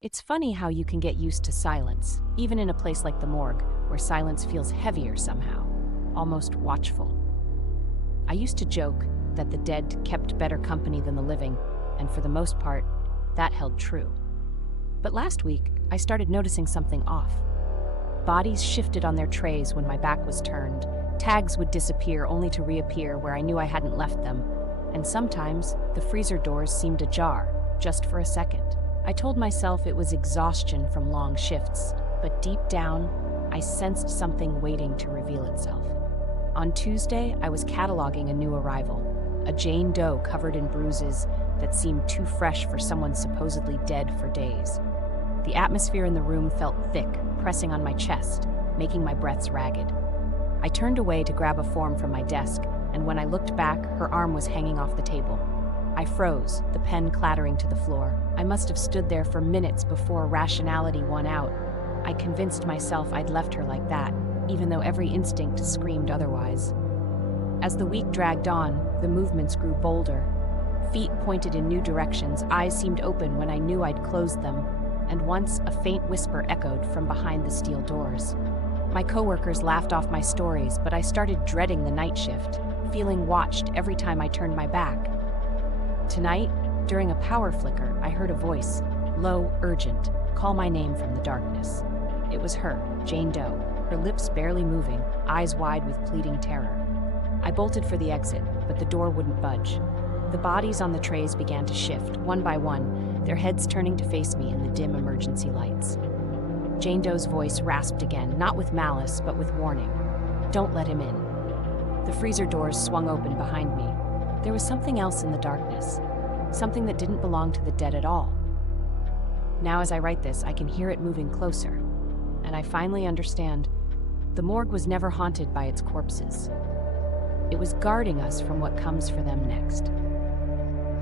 It's funny how you can get used to silence, even in a place like the morgue, where silence feels heavier somehow, almost watchful. I used to joke that the dead kept better company than the living, and for the most part, that held true. But last week, I started noticing something off. Bodies shifted on their trays when my back was turned. Tags would disappear only to reappear where I knew I hadn't left them. And sometimes, the freezer doors seemed ajar, just for a second. I told myself it was exhaustion from long shifts, but deep down, I sensed something waiting to reveal itself. On Tuesday, I was cataloging a new arrival, a Jane Doe covered in bruises that seemed too fresh for someone supposedly dead for days. The atmosphere in the room felt thick, pressing on my chest, making my breaths ragged. I turned away to grab a form from my desk, and when I looked back, her arm was hanging off the table. I froze, the pen clattering to the floor. I must have stood there for minutes before rationality won out. I convinced myself I'd left her like that, even though every instinct screamed otherwise. As the week dragged on, the movements grew bolder. Feet pointed in new directions, eyes seemed open when I knew I'd closed them, and once a faint whisper echoed from behind the steel doors. My coworkers laughed off my stories, but I started dreading the night shift, feeling watched every time I turned my back. Tonight, during a power flicker, I heard a voice, low, urgent, call my name from the darkness. It was her, Jane Doe, her lips barely moving, eyes wide with pleading terror. I bolted for the exit, but the door wouldn't budge. The bodies on the trays began to shift, one by one, their heads turning to face me in the dim emergency lights. Jane Doe's voice rasped again, not with malice, but with warning. Don't let him in. The freezer doors swung open behind me. There was something else in the darkness, something that didn't belong to the dead at all. Now as I write this, I can hear it moving closer, and I finally understand the morgue was never haunted by its corpses. It was guarding us from what comes for them next.